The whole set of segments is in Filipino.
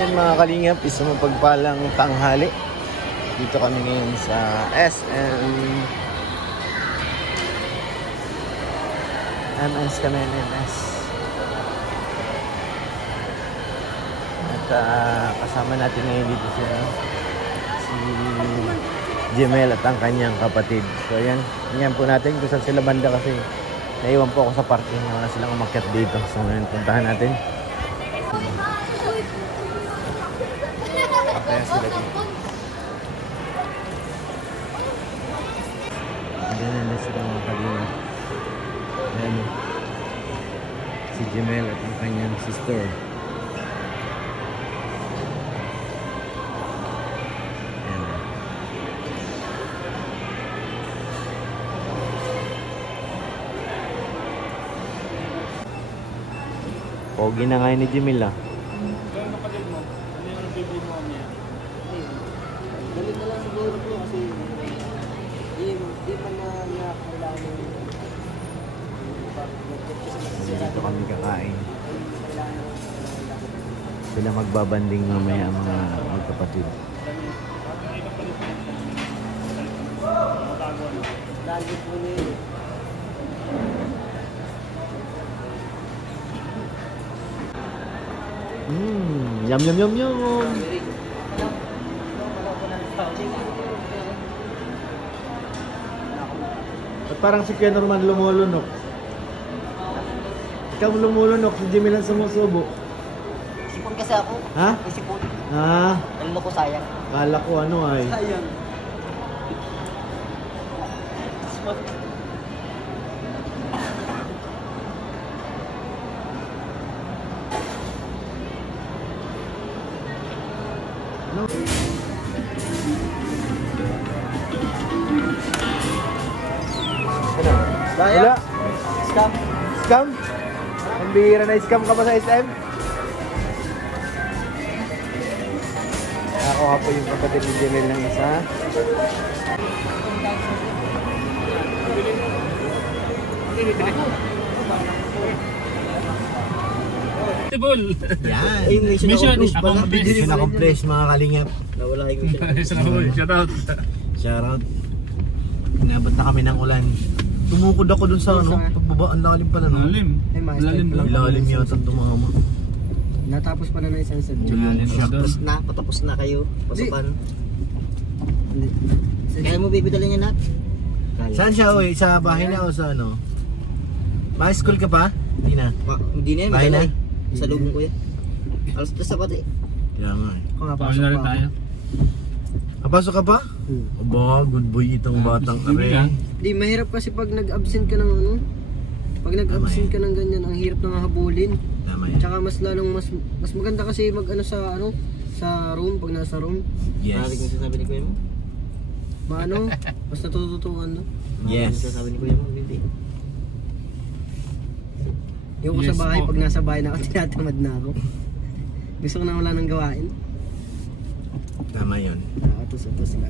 Yan mga kalingap, isang mapagpalang tanghali. Dito kami ngayon sa SM MS kami, MS. At kasama natin ngayon dito si Jemel at ang kanyang kapatid. So yan po natin kung saan sila banda kasi naiwan po ako sa parking. Wala silang umakyat dito. So ngayon puntahan natin. Kaya sila dito. Ganyan na sila mga kalina. Ayan si Jemel at ang kanyang sister. Ayan. Pogi na ngayon ni Jemel ah. Galit na lang siguro po kasi di pa na kailangan dito kami kakain. Sila magbabanding mamaya ang mga magkapatid. Lagi po nila. Yum yum yum yum. At parang si Kuya Norman lumulunok. Ikaw lumulunok, si Jimmy lang sumusubo. Sipon kasi ako. Ha? May sipon. Ah, Nalilo ko sayang. kala ko ano ay. Sayang. No. Ano? Wala. Scam. Scam? Ang bihira na scam ka pa sa SM? Ako po yung kapatid ni Jemel ng isa. Yan. Mission accomplished mga kalingap. Nawala yung mission. Shout out. Shoutout. Inabot na kami ng ulan. Tumukod ako dun sa ano, pagbaba, ang lalim pala no? Lalim. Lalim yata tumama. Natapos pala na isang subject. Patapos na kayo. Pasukan. Kaya mo bibidalin niya na? Saan siya uwi? Sa bahay na o sa ano? May school ka pa? Hindi na. Hindi na yan. Bahay na? Sa lubong ko yan. Alas 3 sapat eh. Kaya nga eh. Pawin na rin tayo. Kapasok ka pa? Aba, good boy itong batang are. Di, mahirap kasi pag nag-absent ka ng ano. Pag nag-absent ka ng ganyan, ang hirap nang habulin. Tama yan. Tsaka mas lalong mas maganda kasi mag ano sa ano sa room pag nasa room. Yes. Sabi ko sabi ni Kuya mo. Maano? Mas natututuan no. Yes. Sabi ni Kuya mo, hindi. Yung ko Yes, sa bahay, po. pag nasa bahay na ako, tinatamad na ako. Gusto ko na wala nang gawain. Tama yun. Atos lang.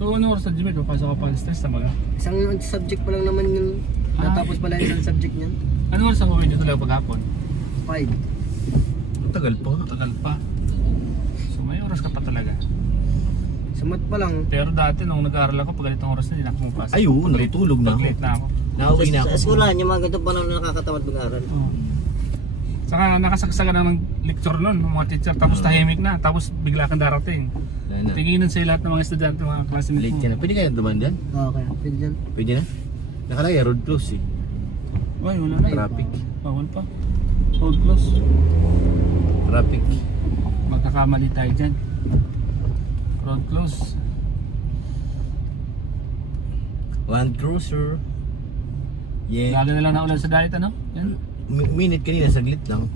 So ano oras sa gym? Papasok ka pa stress na mga? Isang subject pa lang naman yun. Natapos pala yung isang subject niyan. Ano oras sa uwi dito lang paghapon? 5. Matagal pa. Matagal pa. So may oras ka pa talaga. Sa mat pa lang. Pero dati nung nag-aaral ako, pag ganitong oras na, hindi na ako pumapasok. Ay, oo, natutulog na ako. Pag-late na ako. Nauwi na ako. Sa eskwelahan, yung mga ganitong panahon na nakakatamad mag-aral. Saka nakasaksagan na ng lecture nun, ng mga teacher, tapos tahimik na, tapos bigla kang darating. Wala na. Tinginan sa lahat ng mga estudyante, mga classmates Late mo. ka na. Pwede kaya duman dyan? Okay, pwede dyan. Pwede na? Nakalagay, road close eh. Ay, wala na. Traffic. Bawal pa. Road close. Traffic. Magkakamali tayo dyan. Road close. Land Cruiser. Yeah. Lalo na lang naulan sa diet, ano? Yan. Minute kanina, saglit lang.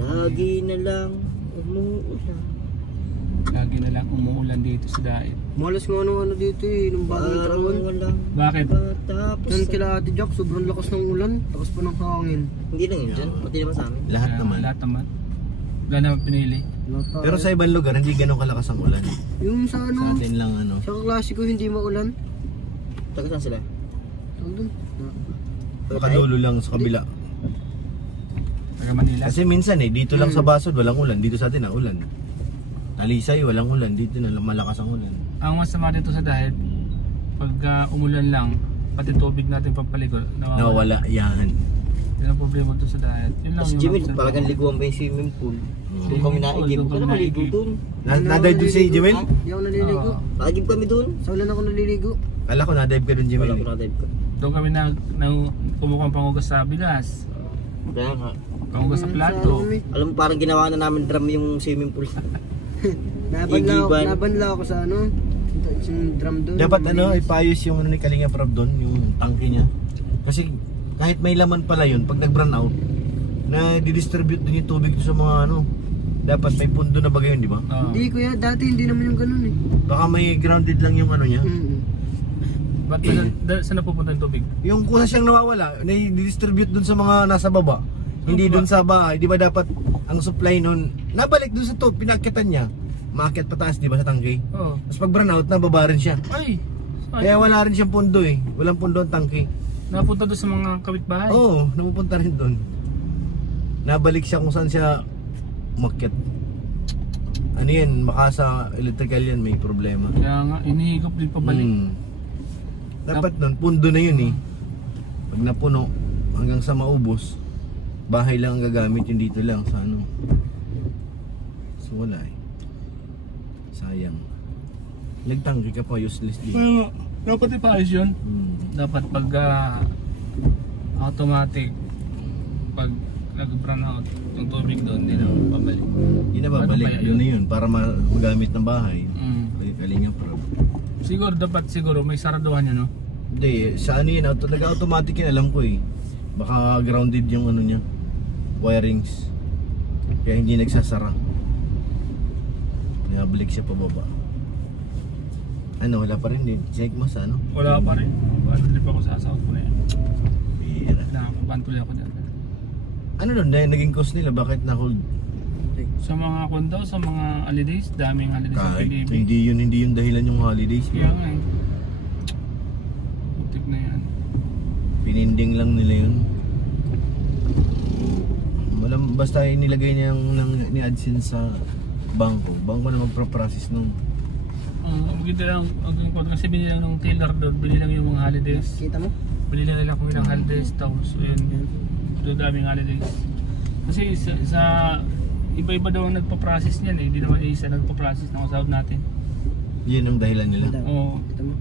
Lagi na lang umuulan. Lagi na lang umuulan dito sa diet. Malas nga ano dito eh, nung bagong taon. Bakit? Doon kila Ate Jack, sobrang lakas ng ulan, lakas pa ng hangin. Hindi lang yun dyan, pati naman sa amin. Lahat naman. Lahat naman. Wala naman pinili. Pero sa ibang lugar, hindi ganun kalakas ang ulan. Yung sa Sa ano, atin lang ano. sa kaklase ko hindi maulan. Taga saan sila? Doon. Makadulo lang sa kabila. Taga Manila. Kasi minsan eh, dito lang sa Basod walang ulan. Dito sa atin ang ulan. Talisay, walang ulan. Dito na malakas ang ulan. Ang masama dito sa Dahig, pag umulan lang, pati tubig natin pampaligo, Nawala yan. Yan ang problema dito sa Dahig. Yun lang Tapos yung Jimmy, observe talagang ko. liguan ba yung swimming pool? Oo. Doon kami naigib. Doon Kaya kami maligo naigib. doon. Na-dive doon si Jimel? Hindi ako naliligo. Oo. Naigib kami doon. Sa ulan ako naliligo. Kala ko na-dive ka doon, Jimel. Wala ko na-dive ko. Doon kami kumukuha pangugas sa bigas, Kaya nga. pangugas sa plato. Alam mo, parang ginawa na namin drum yung swimming pool. Igiban. Nabanla ako sa ano, yung drum doon. Dapat ipayos yung ni Kalinga Prab doon, yung tangke niya. Kasi kahit may laman pala yun, pag nag-run out, na didistribute din yung tubig sa mga dapat may pundo na bagay yun, di ba? Oo. Hindi kuya, dati hindi naman yung ganun eh. Baka may grounded lang yung niya. Ba't saan napupunta yung tubig? Yung kusa siyang nawawala, na-distribute dun sa mga nasa baba. Hindi dun sa bahay. Di ba dapat ang supply nun, nabalik dun sa to, pinakitan niya. Maakyat pataas, di ba, sa tangke? Oo. Tapos pag burn out, nababa rin siya. Ay! Kaya wala rin siyang pundo eh. Walang pundo ang tangke. Napunta doon sa mga kapitbahay. Oo, napupunta rin dun. Nabalik siya kung saan siya umakyat. Ano yan, makasa electrical yan, may problema. Kaya nga, inihigop din pabalik. Dapat nun, pundo na yun eh. Pag napuno, hanggang sa maubos, bahay lang ang gagamit yun dito lang sa ano. So wala eh. Sayang. Nagtangki ka pa, useless din. Kaya nga, dapat ipaayos yun. Dapat pag automatic, pag nag-run out yung tubig doon, hindi na pabalik. Hindi na babalik, Ano kaya yun yun? na yun, para magamit ng bahay. Kalinga Prab. Siguro, dapat siguro may saraduhan yan, no? Hindi, sa ano yun, nag-automatic yun, alam ko eh. Baka grounded yung ano niya, wirings. Kaya hindi nagsasara. Nabalik siya pababa. Ano, wala pa rin din. Check mo sa ano? Wala pa rin. Trip ako sa asawa ko na yan. Bira. Nakapantuloy ako dyan. Ano nun, dahil naging cost nila, bakit na-hold? Sa mga kondo, sa mga holidays, daming holidays sa Kahit PDB. hindi yun dahilan yung holidays. Kaya nga eh. Putik na yan. Pininding lang nila yun. Basta nilagay niya ni AdSense sa bangko. Bangko na magpro-process nung. Maganda lang, kasi binili lang ng tailor doon, binili lang yung mga holidays. Kita mo? Binili lang nila kung ilang holidays, tapos yun, doon daming holidays. Kasi sa iba-iba daw ang nagpa-process niyan eh, hindi naman isa nagpa-process ng sahod natin. Yun ang dahilan nila. Oo. Kita mo?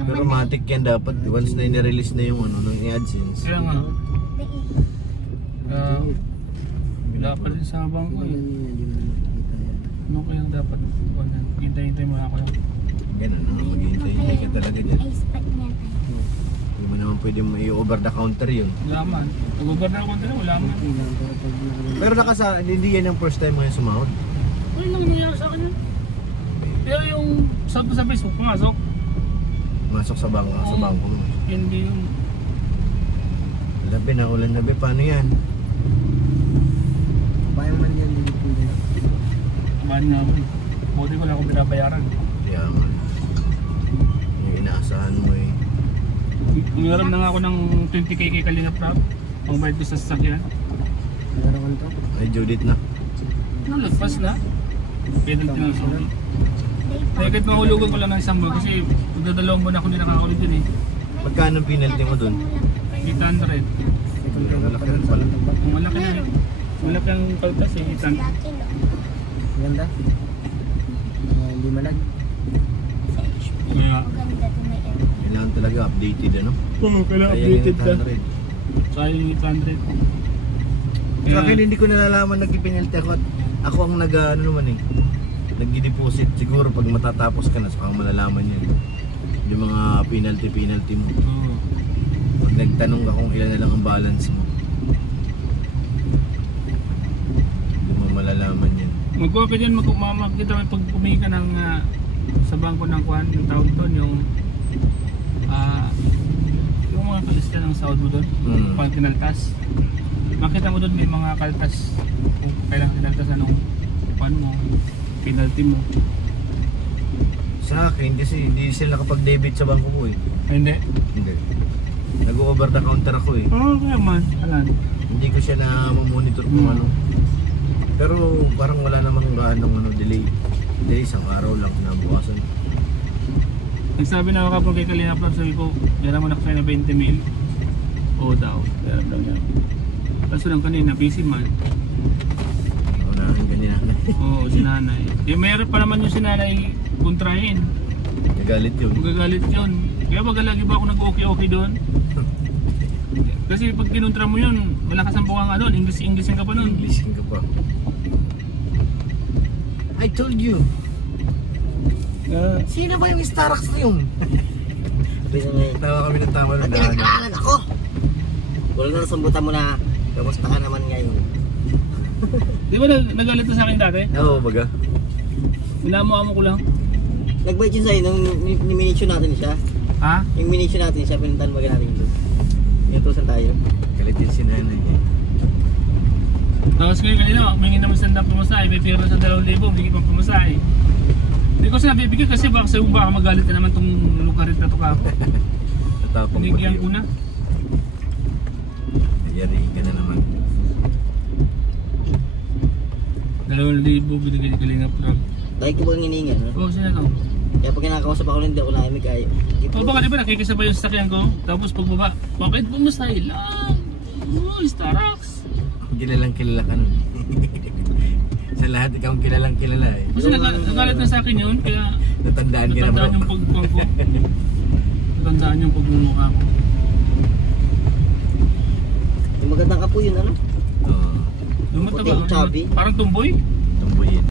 Pero matik yan dapat once na i-release na yung ano ng AdSense. Kaya nga, wala pa rin sa bangko eh. Hindi mo makikita yan. Ano kayang dapat? Hintay-hintay mo ako lang. Ganun, maghihintay ka talaga dyan. Hindi mo naman pwede i-over the counter yun. Wala man. Nag-over na ako nila, wala man. Pero hindi yan ang first time ngayon sumahod. Ano lang nangyayari sa akin yun? Pero yung sa Facebook, pumasok. Masok sa bangko mo. Hindi yun. Labi na ulan labi, paano yan? Bayang man yan, hindi po din. Kumain nga ako eh. Buti ko lang akong binabayaran. Kaya nga. Yung inaasahan mo eh. Umiram na nga ako ng 20k kay Kalinga Prab. Pangbayad ko sa sasakyan. Nagarawan to. Ay, Judith na. Nalagpas na. Penalty na sa akin. Kaya kahit mahulugan ko lang ng isang buwan kasi magdadalawang buwan ako hindi nakakakulit dun eh. Magkano ang penalty mo dun? 800. Malaki rin pala. Kung malaki na rin. Malaki ang kaltas eh, 800. Ganda. Hindi malag. Kaya, Kailangan talaga updated ano? kailangan Kaya updated ka. 800. Kaya yung 800. Sa akin hindi ko nalalaman nagpipinalty ako at ako ang ano naman eh. Nag-deposit siguro pag matatapos ka na saka malalaman yan. Yung mga penalty mo. Oo. Pag nagtanong ka kung ilan na lang ang balance mo. Hindi mo malalaman yan. Magkuha ka dyan, makita mo pag kumingin ka ng sa bangko ng kuhan, yung tawag doon, yung mga kalista ng sahod mo doon, pag kinaltas. Makita mo doon may mga kaltas kung kailangan kinaltas anong kuhan mo, penalty mo. Sa akin kasi hindi sila nakapag-debit sa bangko mo eh. Hindi. Hindi. Nag-over the counter ako eh. Oo, kaya man. Alam. Hindi ko siya na monitor kung ano. Pero parang wala namang gaanong ano, delay. Delay, isang araw lang kinabukasan. Nagsabi na ako kapag kay Kalina Prab, sabi ko, meron mo na kasi na 20 mil. Oo daw, meron daw niya. Kaso lang kanina, busy man. Unahin ka ni nanay. Oo, si nanay. Eh, meron pa naman yung si nanay kontrahin. Nagalit yun. Magagalit yun. Kaya baga lagi ba ako nag-okay-okay doon? Kasi pag kinontra mo yun, malakas ang bukang doon. English-Englishin ka pa nun. Englishin ka pa. I told you. Sino ba yung Starbucks na yun? Sabi na ngayon. Tawa kami ng tama At ng pinagkakalan ako! Wala na nasambutan mo na. Kamusta ka naman ngayon? Di ba nagalit na sa akin dati? Oo, baga. Minamu-amo ko lang. Nag-bite yun sa'yo nung niminitsyo natin siya. Ha? Yung minitsyo natin siya, pinuntan baga natin doon. Inutusan tayo. Kalitin si nanay niya. Tapos ngayon kanina, humingi naman stand-up pumasahe. May pera sa 2,000, humingi pang pumasahe. Hindi ko sinabi bigyan kasi baka sa'yo baka magalit na naman tong lukarit na to ka. Natapang Binigyan ko na. Yari ka na naman. 2,000 binigay ni Kalinga Prab. Dahil ko bang hiningan, no? Oo, sino to? Kaya pag kinakausap ako hindi ako naimik ay... O baka di ba nakikisabay yung sasakyan ko? Tapos pagbaba, bakit pumasahe lang? Oh, Starbucks. Kilalang kilala ka nun. Sa lahat ikaw ang kilalang kilala eh. Kasi nagalit na sa akin yun, kaya Natandaan ka na bro. natandaan yung pagkuhan ko. Natandaan yung pagmumukha ko. Yung magandang kapo yun, ano? Oo. Lumot na Puti, ba? chubby. Parang tumboy?